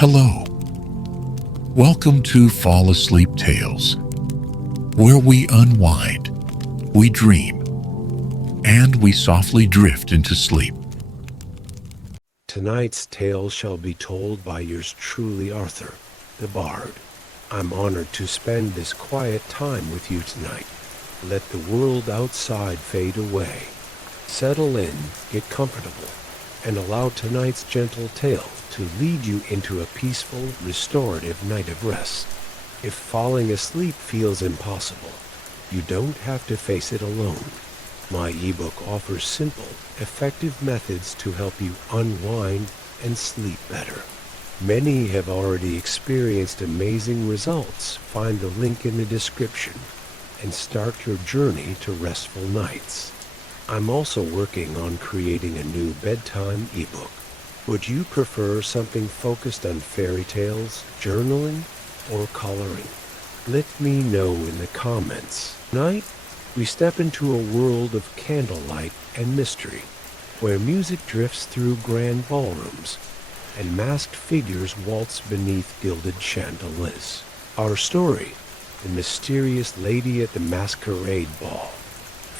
Hello. Welcome to Fall Asleep Tales, where we unwind, we dream, and we softly drift into sleep. Tonight's tale shall be told by yours truly, Arthur, the Bard. I'm honored to spend this quiet time with you tonight. Let the world outside fade away. Settle in, get comfortable, and allow tonight's gentle tale to lead you into a peaceful, restorative night of rest. If falling asleep feels impossible, you don't have to face it alone. My ebook offers simple, effective methods to help you unwind and sleep better. Many have already experienced amazing results. Find the link in the description and start your journey to restful nights. I'm also working on creating a new bedtime ebook. Would you prefer something focused on fairy tales, journaling, or coloring? Let me know in the comments. Tonight, we step into a world of candlelight and mystery, where music drifts through grand ballrooms and masked figures waltz beneath gilded chandeliers. Our story, The Mysterious Lady at the Masquerade Ball,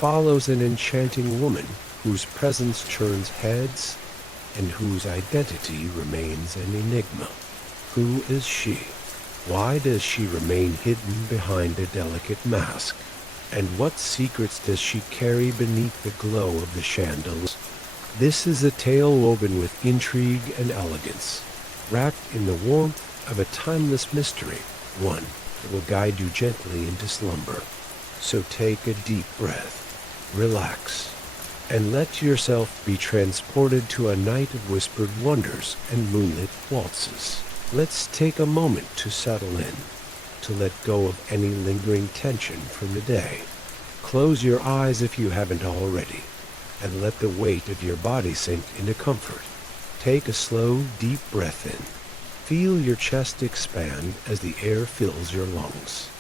follows an enchanting woman whose presence turns heads and whose identity remains an enigma. Who is she? Why does she remain hidden behind a delicate mask? And what secrets does she carry beneath the glow of the chandeliers? This is a tale woven with intrigue and elegance, wrapped in the warmth of a timeless mystery, one that will guide you gently into slumber. So take a deep breath, relax, and let yourself be transported to a night of whispered wonders and moonlit waltzes. Let's take a moment to settle in, to let go of any lingering tension from the day. Close your eyes if you haven't already, and let the weight of your body sink into comfort. Take a slow, deep breath in. Feel your chest expand as the air fills your lungs.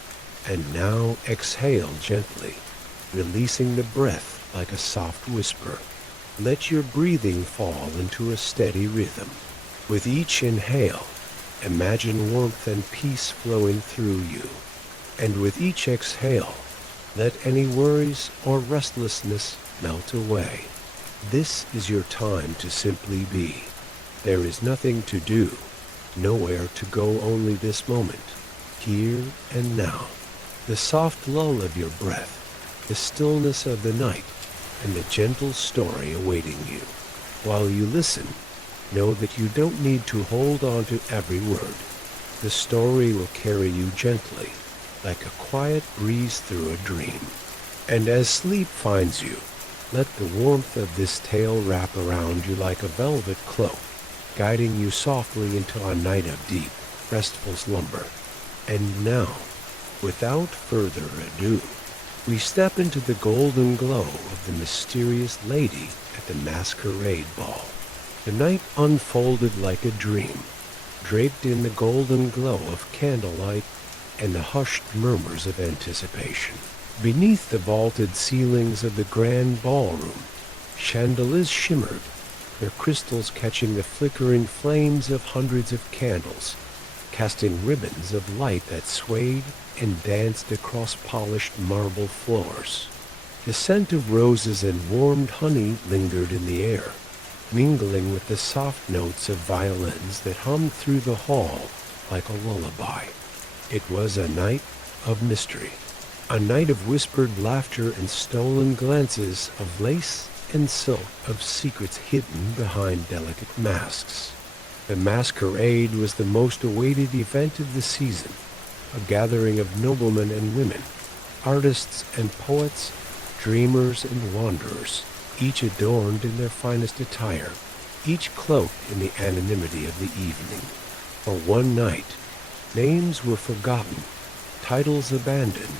And now exhale gently, releasing the breath like a soft whisper. Let your breathing fall into a steady rhythm. With each inhale, imagine warmth and peace flowing through you. And with each exhale, let any worries or restlessness melt away. This is your time to simply be. There is nothing to do, nowhere to go, only this moment, here and now. The soft lull of your breath, the stillness of the night, and the gentle story awaiting you. While you listen, know that you don't need to hold on to every word. The story will carry you gently, like a quiet breeze through a dream. And as sleep finds you, let the warmth of this tale wrap around you like a velvet cloak, guiding you softly into a night of deep, restful slumber. And now, without further ado, we step into the golden glow of the mysterious lady at the Masquerade Ball. The night unfolded like a dream, draped in the golden glow of candlelight and the hushed murmurs of anticipation. Beneath the vaulted ceilings of the grand ballroom, chandeliers shimmered, their crystals catching the flickering flames of hundreds of candles, casting ribbons of light that swayed and danced across polished marble floors. The scent of roses and warmed honey lingered in the air, mingling with the soft notes of violins that hummed through the hall like a lullaby. It was a night of mystery, a night of whispered laughter and stolen glances of lace and silk, of secrets hidden behind delicate masks. The masquerade was the most awaited event of the season, a gathering of noblemen and women, artists and poets, dreamers and wanderers, each adorned in their finest attire, each cloaked in the anonymity of the evening. For one night, names were forgotten, titles abandoned,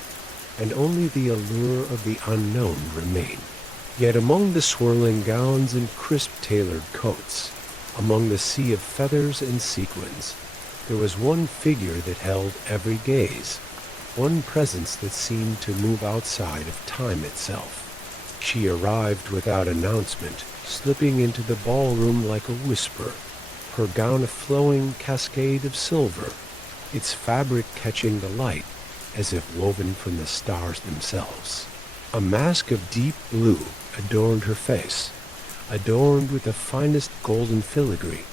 and only the allure of the unknown remained. Yet among the swirling gowns and crisp-tailored coats, among the sea of feathers and sequins, there was one figure that held every gaze, one presence that seemed to move outside of time itself. She arrived without announcement, slipping into the ballroom like a whisper, her gown a flowing cascade of silver, its fabric catching the light as if woven from the stars themselves. A mask of deep blue adorned her face, adorned with the finest golden filigree,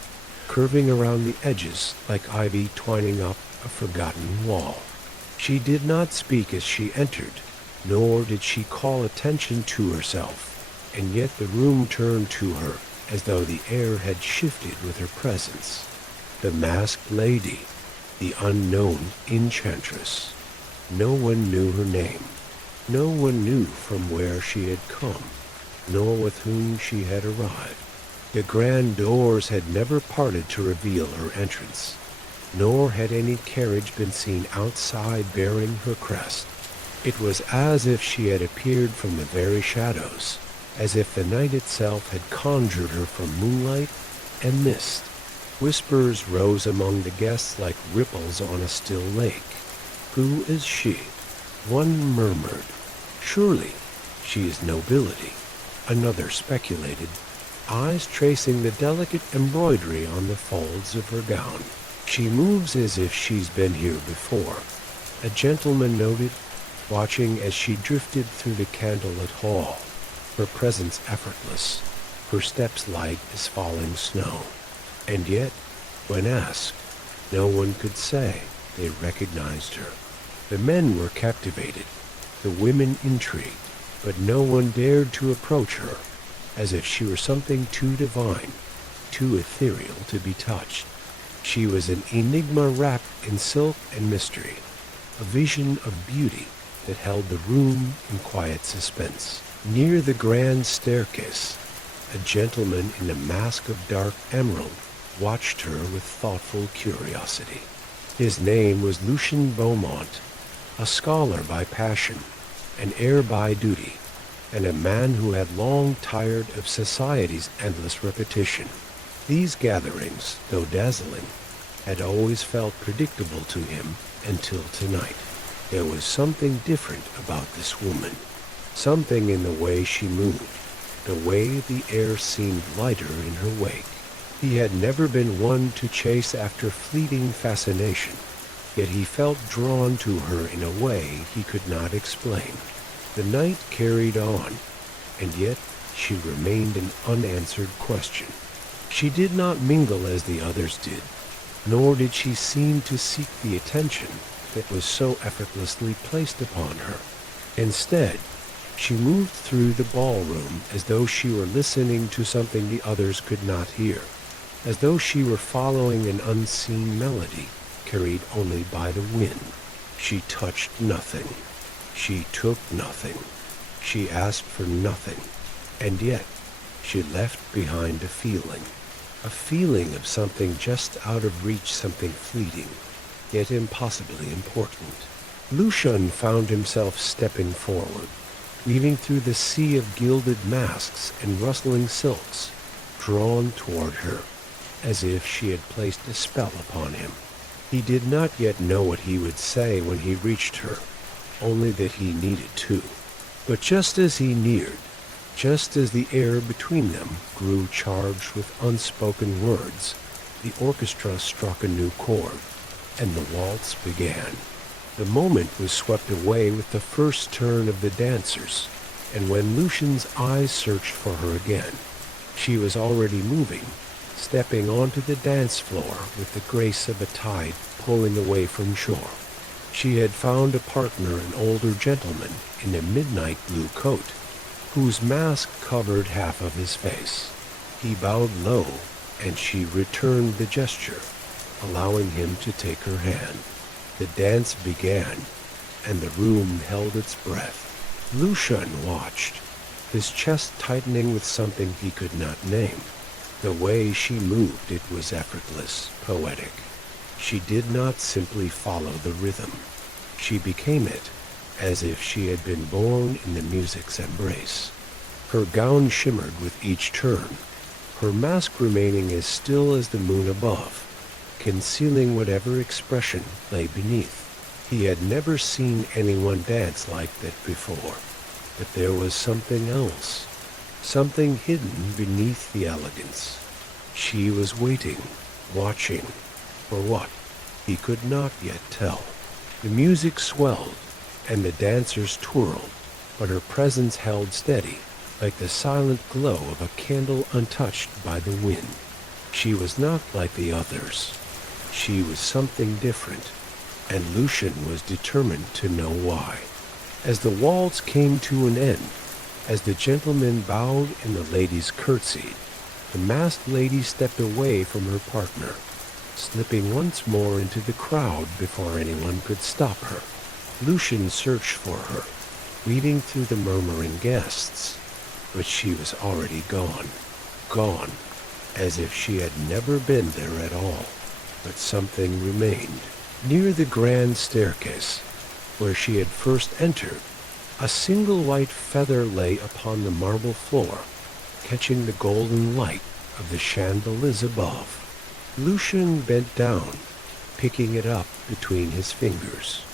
curving around the edges like ivy twining up a forgotten wall. She did not speak as she entered, nor did she call attention to herself, and yet the room turned to her as though the air had shifted with her presence. The masked lady, the unknown enchantress. No one knew her name. No one knew from where she had come, nor with whom she had arrived. The grand doors had never parted to reveal her entrance, nor had any carriage been seen outside bearing her crest. It was as if she had appeared from the very shadows, as if the night itself had conjured her from moonlight and mist. Whispers rose among the guests like ripples on a still lake. "Who is she?" One murmured, "Surely she is nobility." Another speculated, eyes tracing the delicate embroidery on the folds of her gown. "She moves as if she's been here before." A gentleman noted, watching as she drifted through the candlelit hall, her presence effortless, her steps light as falling snow. And yet, when asked, no one could say they recognized her. The men were captivated, the women intrigued, but no one dared to approach her, as if she were something too divine, too ethereal to be touched. She was an enigma wrapped in silk and mystery, a vision of beauty that held the room in quiet suspense. Near the grand staircase, a gentleman in a mask of dark emerald watched her with thoughtful curiosity. His name was Lucien Beaumont, a scholar by passion, an heir by duty, and a man who had long tired of society's endless repetition. These gatherings, though dazzling, had always felt predictable to him until tonight. There was something different about this woman, something in the way she moved, the way the air seemed lighter in her wake. He had never been one to chase after fleeting fascination, yet he felt drawn to her in a way he could not explain. The night carried on, and yet she remained an unanswered question. She did not mingle as the others did, nor did she seem to seek the attention that was so effortlessly placed upon her. Instead, she moved through the ballroom as though she were listening to something the others could not hear, as though she were following an unseen melody carried only by the wind. She touched nothing. She took nothing. She asked for nothing. And yet, she left behind a feeling of something just out of reach, something fleeting, yet impossibly important. Lucien found himself stepping forward, weaving through the sea of gilded masks and rustling silks, drawn toward her, as if she had placed a spell upon him. He did not yet know what he would say when he reached her, only that he needed to. But just as he neared, just as the air between them grew charged with unspoken words, the orchestra struck a new chord, and the waltz began. The moment was swept away with the first turn of the dancers, and when Lucien's eyes searched for her again, she was already moving, stepping onto the dance floor with the grace of a tide pulling away from shore. She had found a partner, an older gentleman in a midnight blue coat, whose mask covered half of his face. He bowed low, and she returned the gesture, allowing him to take her hand. The dance began, and the room held its breath. Lucien watched, his chest tightening with something he could not name. The way she moved, it was effortless, poetic. She did not simply follow the rhythm. She became it, as if she had been born in the music's embrace. Her gown shimmered with each turn, her mask remaining as still as the moon above, concealing whatever expression lay beneath. He had never seen anyone dance like that before, but there was something else, something hidden beneath the elegance. She was waiting, Watching. For what? He could not yet tell. The music swelled, and the dancers twirled, but her presence held steady, like the silent glow of a candle untouched by the wind. She was not like the others. She was something different, and Lucian was determined to know why. As the waltz came to an end, as the gentlemen bowed and the ladies curtsied, the masked lady stepped away from her partner, slipping once more into the crowd before anyone could stop her. Lucian searched for her, weaving through the murmuring guests, but she was already gone, as if she had never been there at all. But something remained. Near the grand staircase, where she had first entered, a single white feather lay upon the marble floor, catching the golden light of the chandeliers above. Lucian bent down, picking it up between his fingers.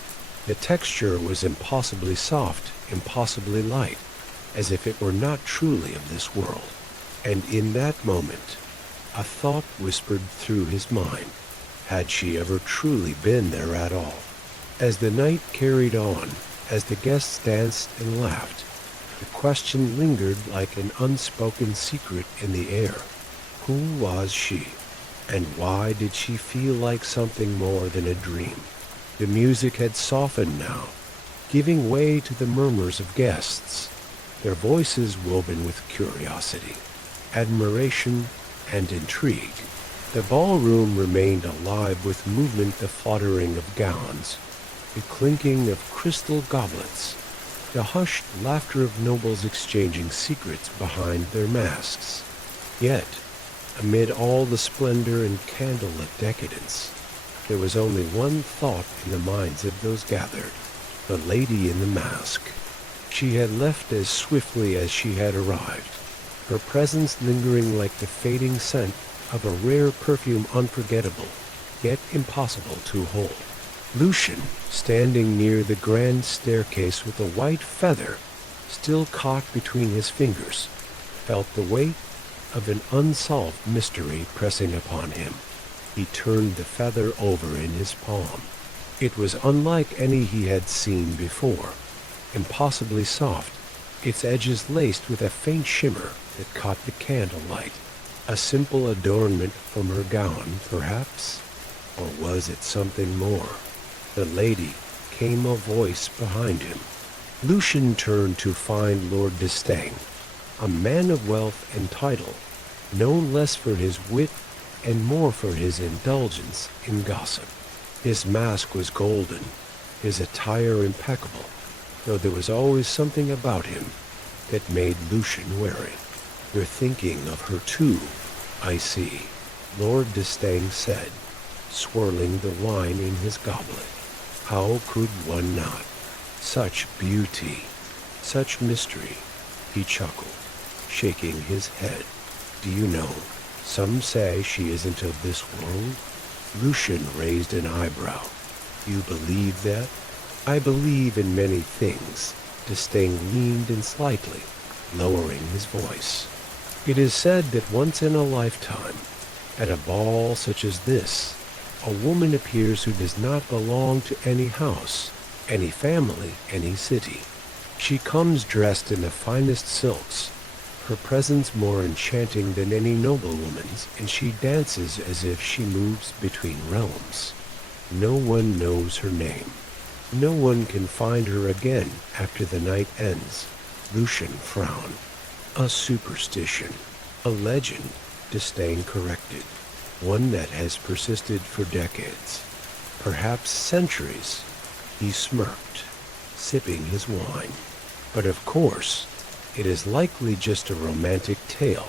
The texture was impossibly soft, impossibly light, as if it were not truly of this world. And in that moment, a thought whispered through his mind. Had she ever truly been there at all? As the night carried on, as the guests danced and laughed, the question lingered like an unspoken secret in the air. Who was she? And why did she feel like something more than a dream? The music had softened now, giving way to the murmurs of guests, their voices woven with curiosity, admiration, and intrigue. The ballroom remained alive with movement, the fluttering of gowns, the clinking of crystal goblets, the hushed laughter of nobles exchanging secrets behind their masks. Yet, amid all the splendor and candlelit decadence, there was only one thought in the minds of those gathered: the lady in the mask. She had left as swiftly as she had arrived, her presence lingering like the fading scent of a rare perfume, unforgettable, yet impossible to hold. Lucian, standing near the grand staircase with a white feather still caught between his fingers, felt the weight of an unsolved mystery pressing upon him. He turned the feather over in his palm. It was unlike any he had seen before, impossibly soft, its edges laced with a faint shimmer that caught the candlelight. A simple adornment from her gown, perhaps? Or was it something more? The lady, came a voice behind him. Lucian turned to find Lord D'Estaing, a man of wealth and title, known less for his wit and more for his indulgence in gossip. His mask was golden, his attire impeccable, though there was always something about him that made Lucian wary. "You're thinking of her too, I see," Lord D'Estaing said, swirling the wine in his goblet. "How could one not? Such beauty, such mystery," he chuckled, shaking his head. "Do you know, some say she isn't of this world?" Lucian raised an eyebrow. "You believe that?" "I believe in many things." D'Estaing leaned in slightly, lowering his voice. "It is said that once in a lifetime, at a ball such as this, a woman appears who does not belong to any house, any family, any city. She comes dressed in the finest silks, her presence more enchanting than any noblewoman's, and she dances as if she moves between realms. No one knows her name. No one can find her again after the night ends." Lucian frowned. "A superstition, a legend," D'Estaing corrected. "One that has persisted for decades, perhaps centuries." He smirked, sipping his wine. "But of course, it is likely just a romantic tale,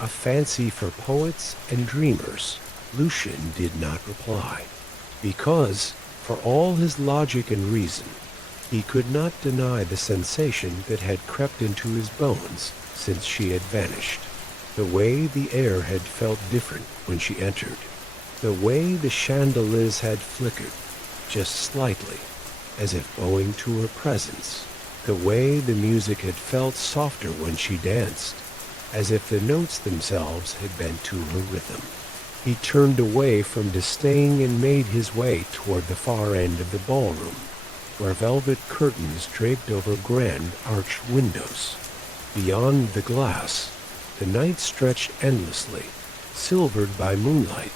a fancy for poets and dreamers." Lucian did not reply, because, for all his logic and reason, he could not deny the sensation that had crept into his bones since she had vanished. The way the air had felt different when she entered. The way the chandeliers had flickered, just slightly, as if owing to her presence. The way the music had felt softer when she danced, as if the notes themselves had bent to her rhythm. He turned away from disdaining and made his way toward the far end of the ballroom, where velvet curtains draped over grand arched windows. Beyond the glass, the night stretched endlessly, silvered by moonlight,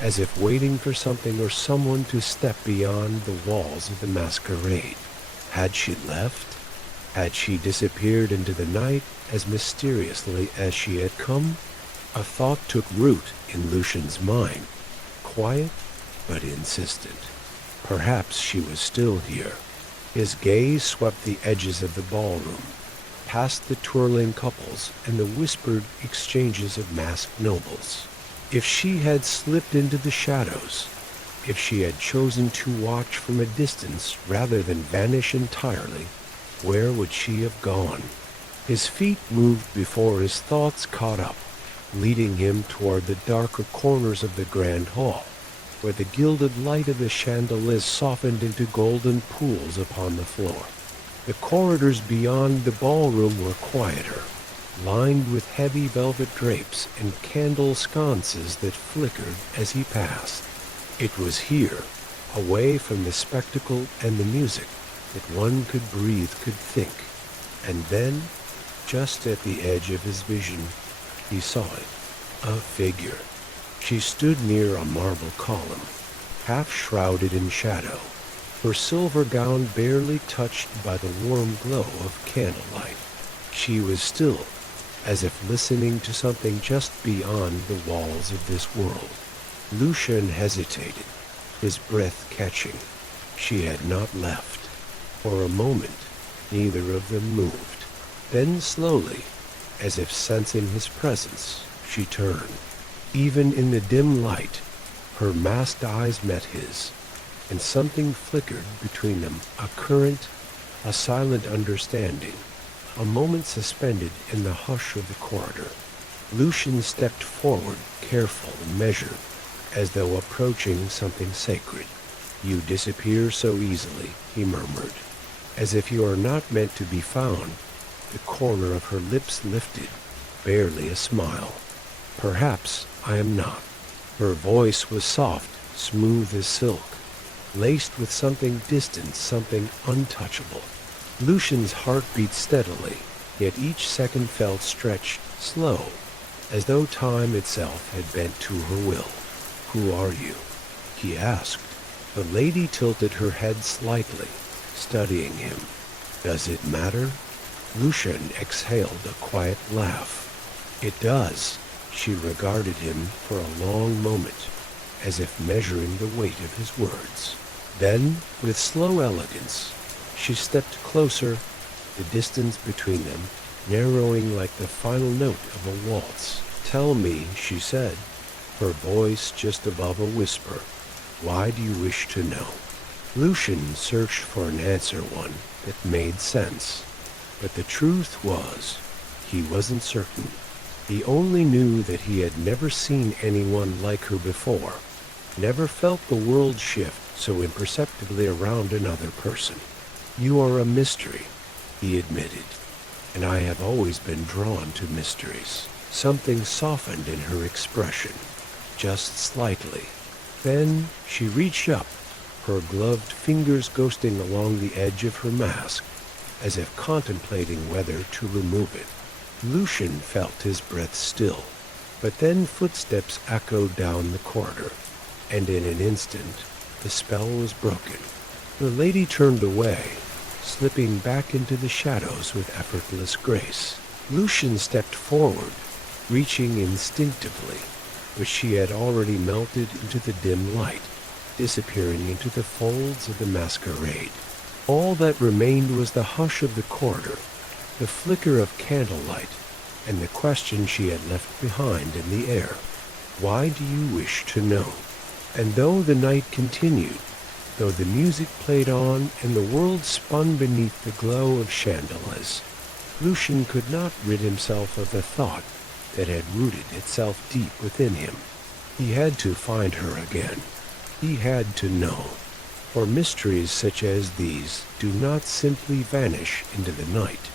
as if waiting for something or someone to step beyond the walls of the masquerade. Had she left? Had she disappeared into the night as mysteriously as she had come? A thought took root in Lucian's mind, quiet but insistent. Perhaps she was still here. His gaze swept the edges of the ballroom, past the twirling couples and the whispered exchanges of masked nobles. If she had slipped into the shadows, if she had chosen to watch from a distance rather than vanish entirely, where would she have gone? His feet moved before his thoughts caught up, leading him toward the darker corners of the grand hall, where the gilded light of the chandeliers softened into golden pools upon the floor. The corridors beyond the ballroom were quieter, lined with heavy velvet drapes and candle sconces that flickered as he passed. It was here, away from the spectacle and the music, that one could breathe, could think. And then, just at the edge of his vision, he saw it. A figure. She stood near a marble column, half shrouded in shadow, her silver gown barely touched by the warm glow of candlelight. She was still, as if listening to something just beyond the walls of this world. Lucian hesitated, his breath catching. She had not left. For a moment, neither of them moved. Then slowly, as if sensing his presence, she turned. Even in the dim light, her masked eyes met his, and something flickered between them, a current, a silent understanding, a moment suspended in the hush of the corridor. Lucian stepped forward, careful and measured, as though approaching something sacred. "You disappear so easily," he murmured. "As if you are not meant to be found." The corner of her lips lifted, barely a smile. "Perhaps I am not." Her voice was soft, smooth as silk, laced with something distant, something untouchable. Lucian's heart beat steadily, yet each second felt stretched, slow, as though time itself had bent to her will. "Who are you?" he asked. The lady tilted her head slightly, studying him. "Does it matter?" Lucian exhaled a quiet laugh. "It does." She regarded him for a long moment, as if measuring the weight of his words. Then, with slow elegance, she stepped closer, the distance between them narrowing like the final note of a waltz. "Tell me," she said, her voice just above a whisper, "why do you wish to know?" Lucian searched for an answer, one that made sense. But the truth was, he wasn't certain. He only knew that he had never seen anyone like her before, never felt the world shift so imperceptibly around another person. "You are a mystery," he admitted, "and I have always been drawn to mysteries." Something softened in her expression, just slightly. Then she reached up, her gloved fingers ghosting along the edge of her mask, as if contemplating whether to remove it. Lucian felt his breath still, but then footsteps echoed down the corridor, and in an instant the spell was broken. The lady turned away, slipping back into the shadows with effortless grace. Lucian stepped forward, reaching instinctively, but she had already melted into the dim light, disappearing into the folds of the masquerade. All that remained was the hush of the corridor, the flicker of candlelight, and the question she had left behind in the air. "Why do you wish to know?" And though the night continued, though the music played on and the world spun beneath the glow of chandeliers, Lucian could not rid himself of the thought that had rooted itself deep within him. He had to find her again. He had to know. For mysteries such as these do not simply vanish into the night.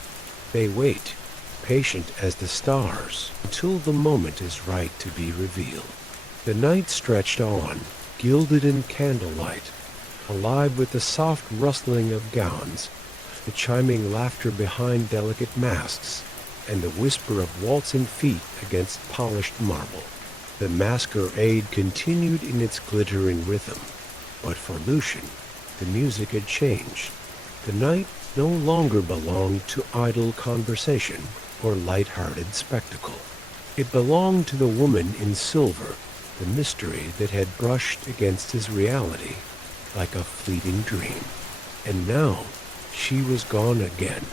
They wait, patient as the stars, until the moment is right to be revealed. The night stretched on, gilded in candlelight, alive with the soft rustling of gowns, the chiming laughter behind delicate masks, and the whisper of waltzing feet against polished marble. The masquerade continued in its glittering rhythm, but for Lucian, the music had changed. The night no longer belonged to idle conversation or light-hearted spectacle. It belonged to the woman in silver, the mystery that had brushed against his reality like a fleeting dream. And now she was gone again.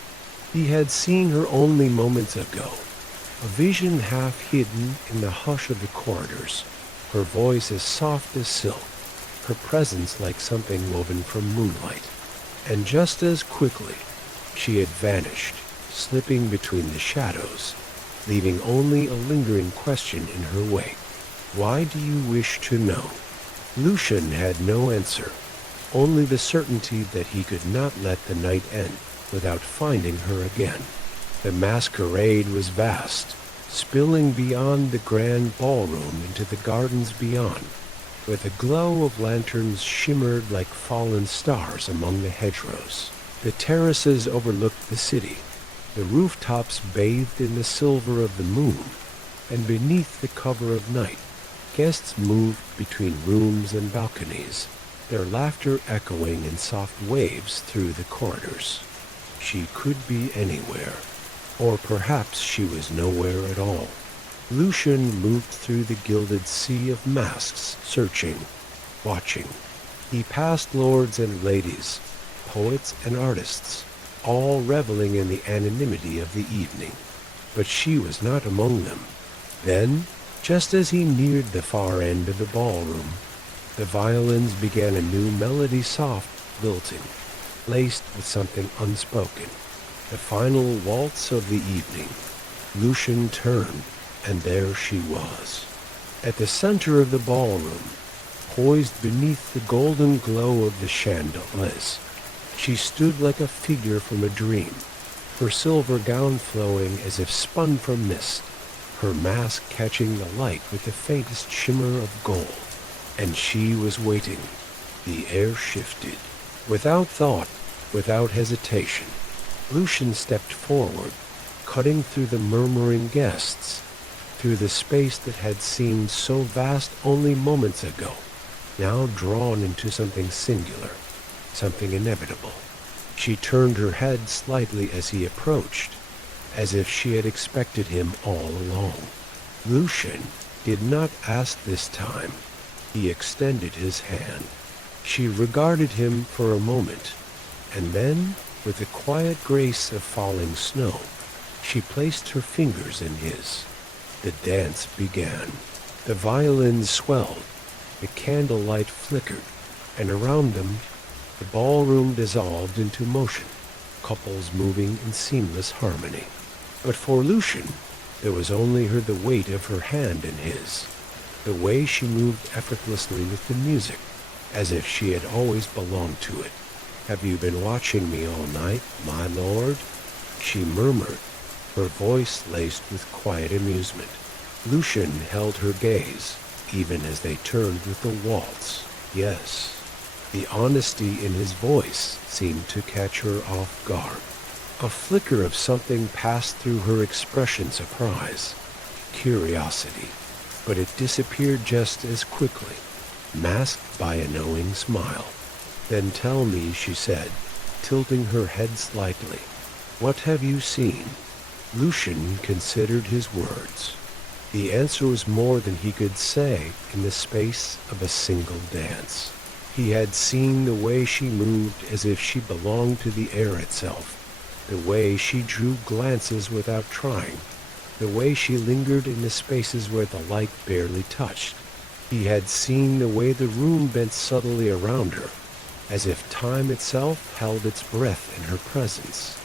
He had seen her only moments ago, a vision half hidden in the hush of the corridors, her voice as soft as silk, her presence like something woven from moonlight. And just as quickly, she had vanished, slipping between the shadows, leaving only a lingering question in her wake. Why do you wish to know? Lucian had no answer, only the certainty that he could not let the night end without finding her again. The masquerade was vast, spilling beyond the grand ballroom into the gardens beyond, where the glow of lanterns shimmered like fallen stars among the hedgerows. The terraces overlooked the city, the rooftops bathed in the silver of the moon, and beneath the cover of night, guests moved between rooms and balconies, their laughter echoing in soft waves through the corridors. She could be anywhere, or perhaps she was nowhere at all. Lucian moved through the gilded sea of masks, searching, watching. He passed lords and ladies, poets and artists, all reveling in the anonymity of the evening. But she was not among them. Then, just as he neared the far end of the ballroom, the violins began a new melody, soft, lilting, laced with something unspoken. The final waltz of the evening. Lucian turned, and there she was. At the center of the ballroom, poised beneath the golden glow of the chandeliers, she stood like a figure from a dream, her silver gown flowing as if spun from mist, her mask catching the light with the faintest shimmer of gold. And she was waiting. The air shifted. Without thought, without hesitation, Lucian stepped forward, cutting through the murmuring guests, through the space that had seemed so vast only moments ago, now drawn into something singular, something inevitable. She turned her head slightly as he approached, as if she had expected him all along. Lucian did not ask this time. He extended his hand. She regarded him for a moment, and then, with the quiet grace of falling snow, she placed her fingers in his. The dance began. The violins swelled, the candlelight flickered, and around them, the ballroom dissolved into motion, couples moving in seamless harmony. But for Lucian, there was only the weight of her hand in his, the way she moved effortlessly with the music, as if she had always belonged to it. "Have you been watching me all night, my lord?" she murmured, her voice laced with quiet amusement. Lucian held her gaze, even as they turned with the waltz. Yes, the honesty in his voice seemed to catch her off guard. A flicker of something passed through her expression: surprise, curiosity, but it disappeared just as quickly, masked by a knowing smile. "Then tell me," she said, tilting her head slightly, "what have you seen?" Lucian considered his words. The answer was more than he could say in the space of a single dance. He had seen the way she moved as if she belonged to the air itself, the way she drew glances without trying, the way she lingered in the spaces where the light barely touched. He had seen the way the room bent subtly around her, as if time itself held its breath in her presence.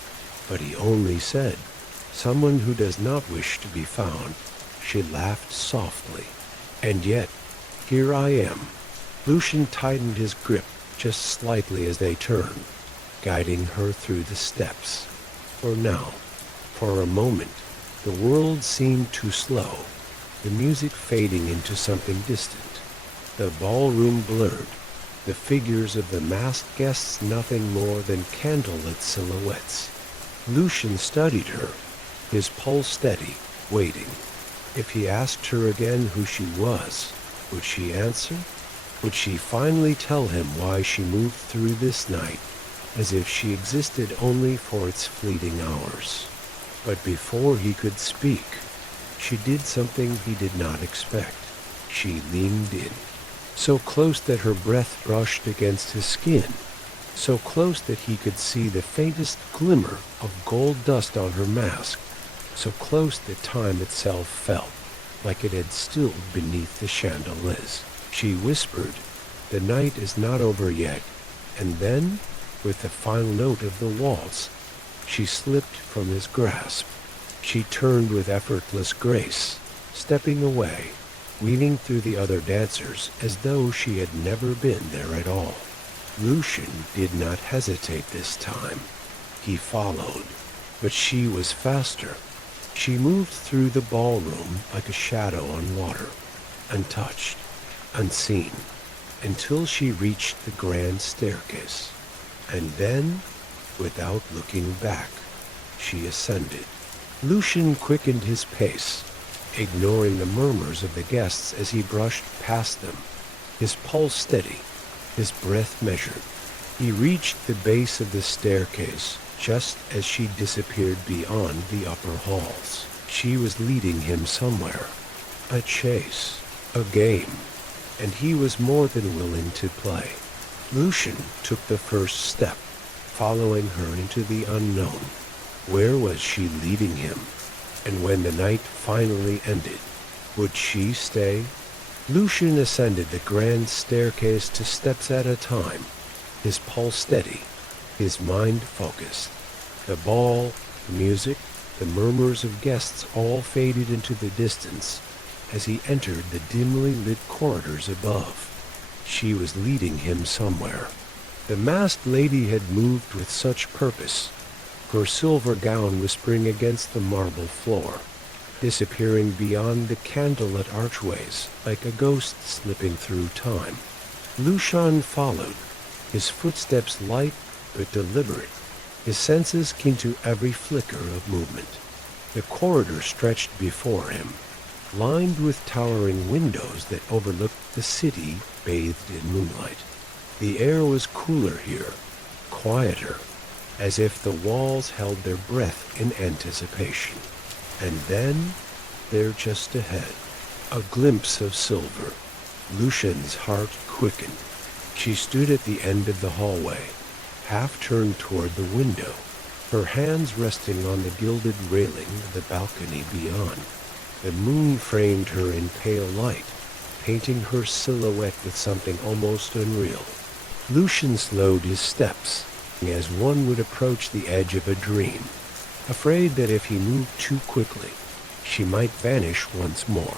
But he only said, "Someone who does not wish to be found." She laughed softly. "And yet, here I am." Lucian tightened his grip just slightly as they turned, guiding her through the steps. For now, for a moment, the world seemed too slow, the music fading into something distant. The ballroom blurred, the figures of the masked guests nothing more than candlelit silhouettes. Lucian studied her, his pulse steady, waiting. If he asked her again who she was, would she answer? Would she finally tell him why she moved through this night, as if she existed only for its fleeting hours? But before he could speak, she did something he did not expect. She leaned in, so close that her breath brushed against his skin, so close that he could see the faintest glimmer of gold dust on her mask, so close that time itself felt like it had stilled beneath the chandeliers. She whispered, "The night is not over yet," and then, with the final note of the waltz, she slipped from his grasp. She turned with effortless grace, stepping away, weaving through the other dancers as though she had never been there at all. Lucian did not hesitate this time. He followed, but she was faster. She moved through the ballroom like a shadow on water, untouched, unseen, until she reached the grand staircase. And then, without looking back, she ascended. Lucian quickened his pace, ignoring the murmurs of the guests as he brushed past them, his pulse steady, his breath measured. He reached the base of the staircase just as she disappeared beyond the upper halls. She was leading him somewhere, a chase, a game, and he was more than willing to play. Lucian took the first step, following her into the unknown. Where was she leading him? And when the night finally ended, would she stay? Lucian ascended the grand staircase 2 steps at a time, his pulse steady, his mind focused. The ball, the music, the murmurs of guests all faded into the distance as he entered the dimly lit corridors above. She was leading him somewhere. The masked lady had moved with such purpose, her silver gown whispering against the marble floor, disappearing beyond the candlelit archways like a ghost slipping through time. Lucian followed, his footsteps light but deliberate, his senses keen to every flicker of movement. The corridor stretched before him, lined with towering windows that overlooked the city bathed in moonlight. The air was cooler here, quieter, as if the walls held their breath in anticipation. And then, there just ahead, a glimpse of silver. Lucian's heart quickened. She stood at the end of the hallway, half turned toward the window, her hands resting on the gilded railing of the balcony beyond. The moon framed her in pale light, painting her silhouette with something almost unreal. Lucian slowed his steps, as one would approach the edge of a dream, afraid that if he moved too quickly, she might vanish once more.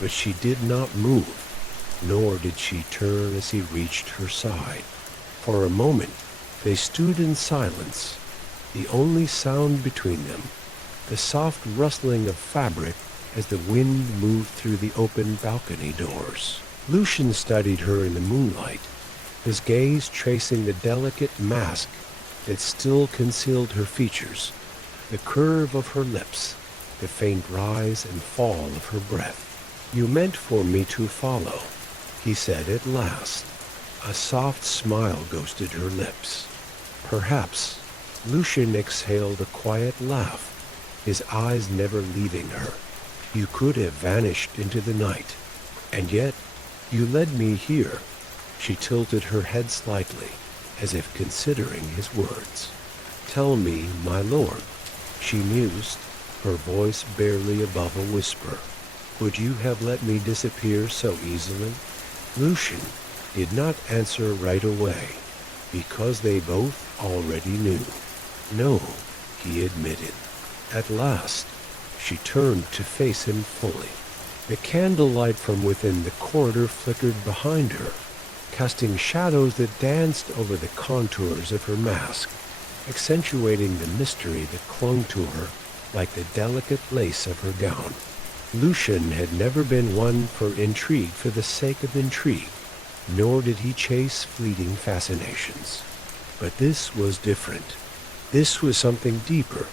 But she did not move, nor did she turn as he reached her side. For a moment, they stood in silence, the only sound between them, the soft rustling of fabric as the wind moved through the open balcony doors. Lucian studied her in the moonlight, his gaze tracing the delicate mask that still concealed her features, the curve of her lips, the faint rise and fall of her breath. "You meant for me to follow," he said at last. A soft smile ghosted her lips. "Perhaps." Lucian exhaled a quiet laugh, his eyes never leaving her. "You could have vanished into the night, and yet you led me here." She tilted her head slightly, as if considering his words. "Tell me, my lord," she mused, her voice barely above a whisper. "Would you have let me disappear so easily?" Lucian did not answer right away, because they both already knew. "No," he admitted. At last, she turned to face him fully. The candlelight from within the corridor flickered behind her, casting shadows that danced over the contours of her mask, accentuating the mystery that clung to her like the delicate lace of her gown. Lucian had never been one for intrigue for the sake of intrigue, nor did he chase fleeting fascinations. But this was different. This was something deeper,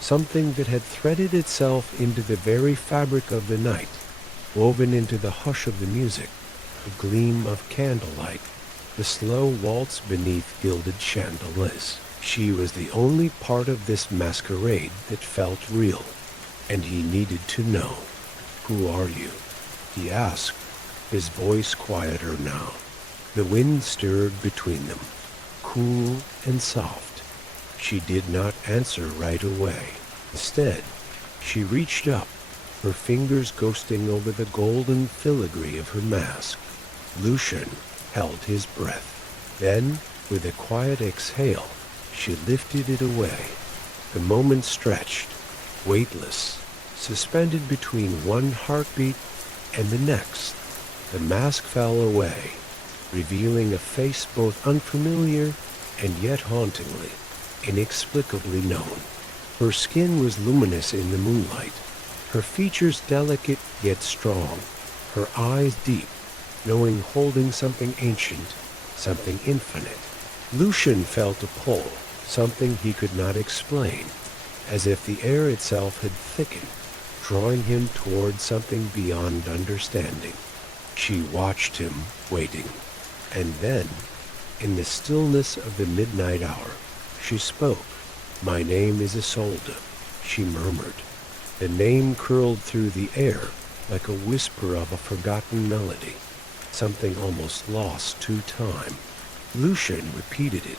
something that had threaded itself into the very fabric of the night, woven into the hush of the music, the gleam of candlelight, the slow waltz beneath gilded chandeliers. She was the only part of this masquerade that felt real, and he needed to know. "Who are you?" he asked, his voice quieter now. The wind stirred between them, cool and soft. She did not answer right away. Instead, she reached up, her fingers ghosting over the golden filigree of her mask. Lucian held his breath. Then, with a quiet exhale, she lifted it away. The moment stretched, weightless, suspended between one heartbeat and the next. The mask fell away, revealing a face both unfamiliar and yet hauntingly, inexplicably known. Her skin was luminous in the moonlight, her features delicate yet strong, her eyes deep, knowing holding something ancient, something infinite. Lucian felt a pull, something he could not explain, as if the air itself had thickened, drawing him toward something beyond understanding. She watched him, waiting, and then, in the stillness of the midnight hour, she spoke. "My name is Isolde," she murmured. The name curled through the air like a whisper of a forgotten melody, something almost lost to time. Lucian repeated it,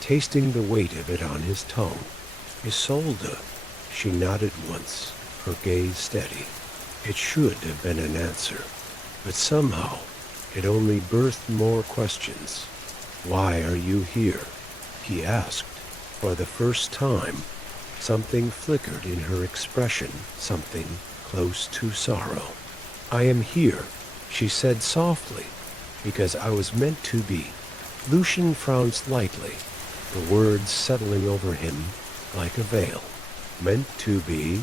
tasting the weight of it on his tongue. "Isolde." She nodded once, her gaze steady. It should have been an answer, but somehow it only birthed more questions. "Why are you here?" he asked. For the first time, something flickered in her expression, something close to sorrow. "I am here," she said softly, "because I was meant to be." Lucian frowned slightly, the words settling over him like a veil. "Meant to be?"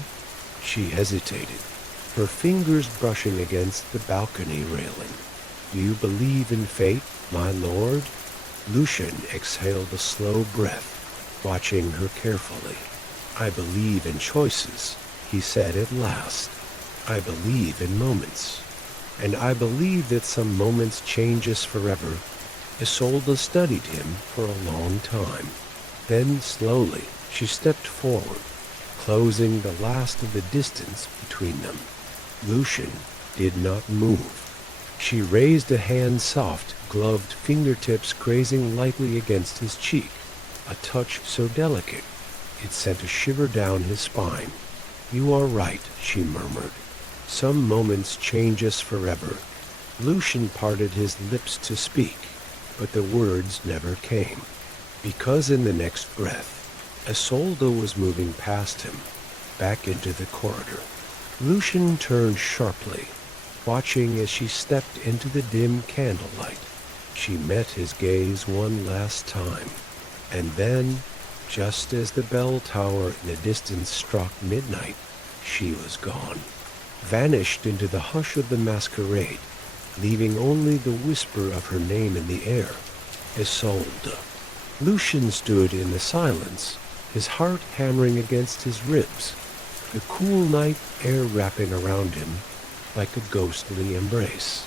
She hesitated, her fingers brushing against the balcony railing. "Do you believe in fate, my lord?" Lucian exhaled a slow breath, watching her carefully. "I believe in choices," he said at last. "I believe in moments. And I believe that some moments change us forever." Isolde studied him for a long time. Then, slowly, she stepped forward, closing the last of the distance between them. Lucian did not move. She raised a hand, soft, gloved fingertips grazing lightly against his cheek, a touch so delicate it sent a shiver down his spine. "You are right," she murmured. "Some moments change us forever." Lucian parted his lips to speak, but the words never came, because in the next breath, Isolde was moving past him, back into the corridor. Lucian turned sharply, watching as she stepped into the dim candlelight. She met his gaze one last time, and then, just as the bell tower in the distance struck midnight, she was gone, vanished into the hush of the masquerade, leaving only the whisper of her name in the air, Isolde. Lucian stood in the silence, his heart hammering against his ribs, the cool night air wrapping around him like a ghostly embrace.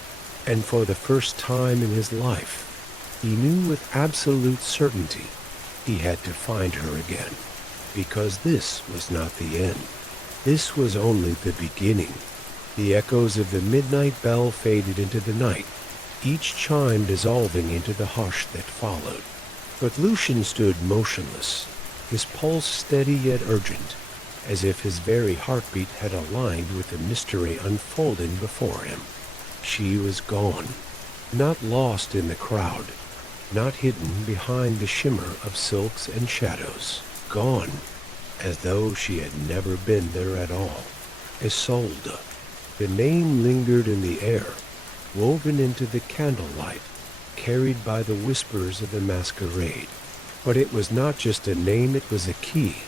And for the first time in his life, he knew with absolute certainty he had to find her again, because this was not the end. This was only the beginning. The echoes of the midnight bell faded into the night, each chime dissolving into the hush that followed. But Lucian stood motionless, his pulse steady yet urgent, as if his very heartbeat had aligned with the mystery unfolding before him. She was gone, not lost in the crowd, not hidden behind the shimmer of silks and shadows. Gone, as though she had never been there at all. Isolde. The name lingered in the air, woven into the candlelight, carried by the whispers of the masquerade. But it was not just a name, it was a key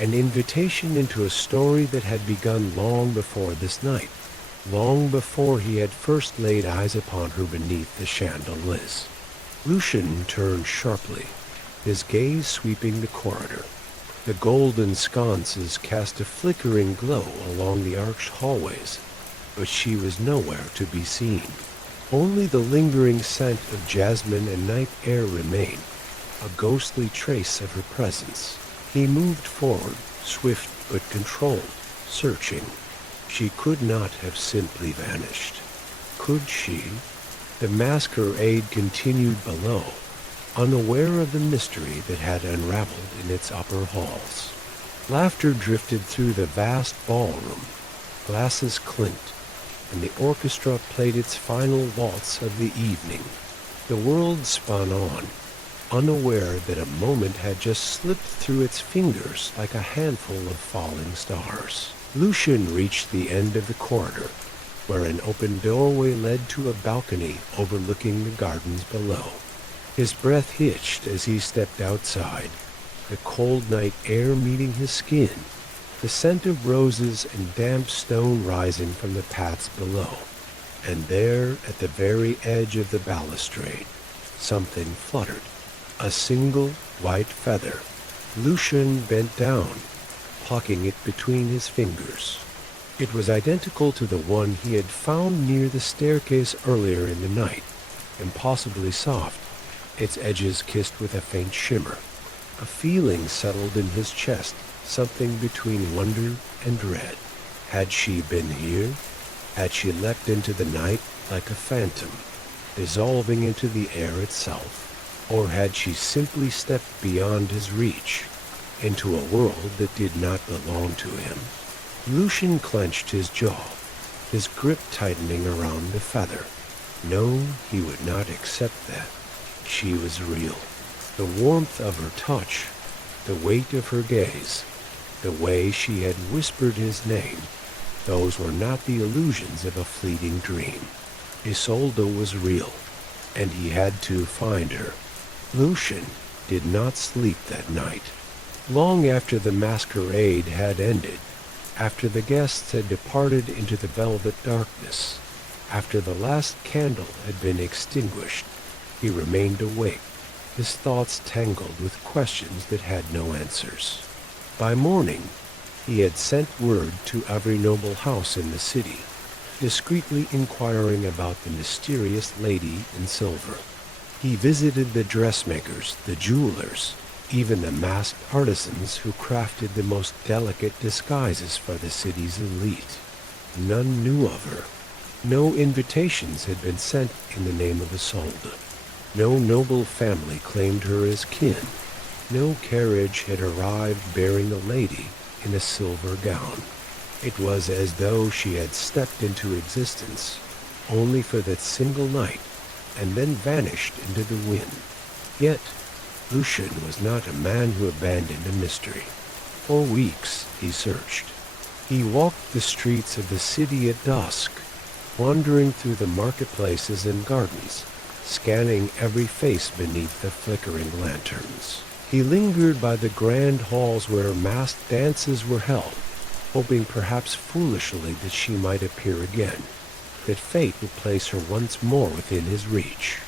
an invitation into a story that had begun long before this night, long before he had first laid eyes upon her beneath the chandeliers. Lucian turned sharply, his gaze sweeping the corridor. The golden sconces cast a flickering glow along the arched hallways, but she was nowhere to be seen. Only the lingering scent of jasmine and night air remained, a ghostly trace of her presence. He moved forward, swift but controlled, searching. She could not have simply vanished. Could she? The masquerade continued below, unaware of the mystery that had unraveled in its upper halls. Laughter drifted through the vast ballroom. Glasses clinked, and the orchestra played its final waltz of the evening. The world spun on, unaware that a moment had just slipped through its fingers like a handful of falling stars. Lucian reached the end of the corridor, where an open doorway led to a balcony overlooking the gardens below. His breath hitched as he stepped outside, the cold night air meeting his skin, the scent of roses and damp stone rising from the paths below. And there, at the very edge of the balustrade, something fluttered, a single white feather. Lucian bent down, plucking it between his fingers. It was identical to the one he had found near the staircase earlier in the night, impossibly soft, its edges kissed with a faint shimmer. A feeling settled in his chest, something between wonder and dread. Had she been here? Had she leapt into the night like a phantom, dissolving into the air itself? Or had she simply stepped beyond his reach, into a world that did not belong to him? Lucian clenched his jaw, his grip tightening around the feather. No, he would not accept that. She was real. The warmth of her touch, the weight of her gaze, the way she had whispered his name, those were not the illusions of a fleeting dream. Isolde was real, and he had to find her. Lucian did not sleep that night. Long after the masquerade had ended, after the guests had departed into the velvet darkness, after the last candle had been extinguished, he remained awake, his thoughts tangled with questions that had no answers. By morning, he had sent word to every noble house in the city, discreetly inquiring about the mysterious lady in silver. He visited the dressmakers, the jewelers, even the masked artisans who crafted the most delicate disguises for the city's elite. None knew of her. No invitations had been sent in the name of Isolde. No noble family claimed her as kin. No carriage had arrived bearing a lady in a silver gown. It was as though she had stepped into existence only for that single night and then vanished into the wind. Yet, Lucian was not a man who abandoned a mystery. For weeks he searched. He walked the streets of the city at dusk, wandering through the marketplaces and gardens, scanning every face beneath the flickering lanterns. He lingered by the grand halls where masked dances were held, hoping perhaps foolishly that she might appear again, that fate would place her once more within his reach.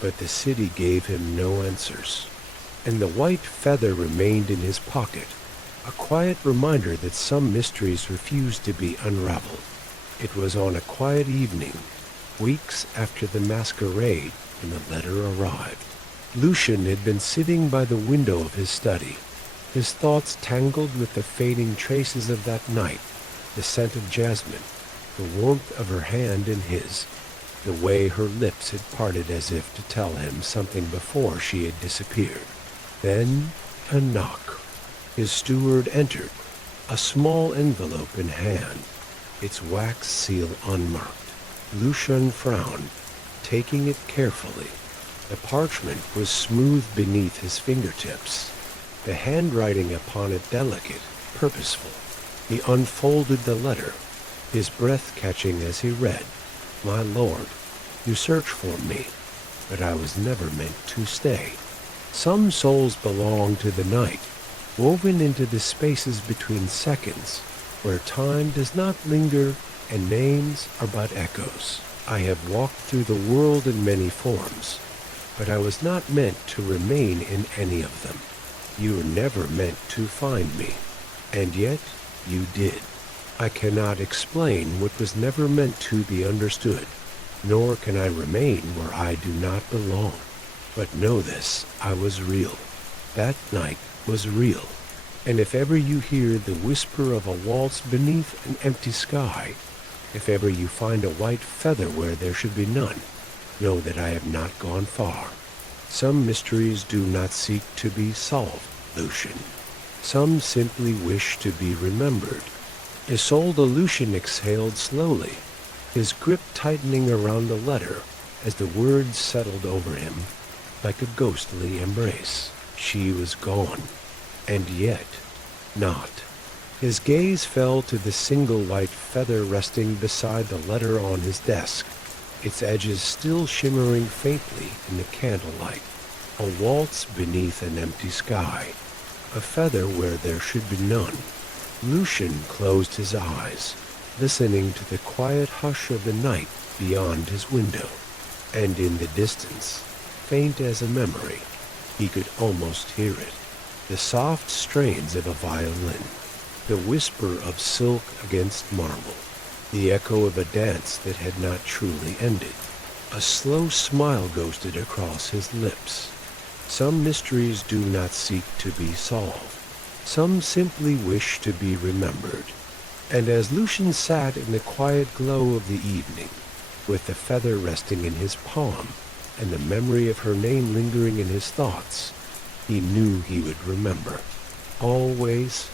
But the city gave him no answers, and the white feather remained in his pocket, a quiet reminder that some mysteries refused to be unraveled. It was on a quiet evening, weeks after the masquerade, when the letter arrived. Lucian had been sitting by the window of his study, his thoughts tangled with the fading traces of that night, the scent of jasmine, the warmth of her hand in his, the way her lips had parted as if to tell him something before she had disappeared. Then a knock. His steward entered, a small envelope in hand, its wax seal unmarked. Lucian frowned, taking it carefully. The parchment was smooth beneath his fingertips, the handwriting upon it delicate, purposeful. He unfolded the letter, his breath catching as he read. "My lord, you search for me, but I was never meant to stay. Some souls belong to the night, woven into the spaces between seconds, where time does not linger and names are but echoes. I have walked through the world in many forms, but I was not meant to remain in any of them. You were never meant to find me, and yet you did. I cannot explain what was never meant to be understood, nor can I remain where I do not belong. But know this, I was real. That night was real. And if ever you hear the whisper of a waltz beneath an empty sky, if ever you find a white feather where there should be none, know that I have not gone far. Some mysteries do not seek to be solved, Lucian. Some simply wish to be remembered. Isolde Lucian exhaled slowly, his grip tightening around the letter as the words settled over him like a ghostly embrace. She was gone, and yet not. His gaze fell to the single white feather resting beside the letter on his desk, its edges still shimmering faintly in the candlelight. A waltz beneath an empty sky, a feather where there should be none. Lucian closed his eyes, listening to the quiet hush of the night beyond his window, and in the distance, faint as a memory, he could almost hear it, the soft strains of a violin, the whisper of silk against marble, the echo of a dance that had not truly ended. A slow smile ghosted across his lips. Some mysteries do not seek to be solved. Some simply wish to be remembered. And as Lucian sat in the quiet glow of the evening, with the feather resting in his palm and the memory of her name lingering in his thoughts, he knew he would remember, always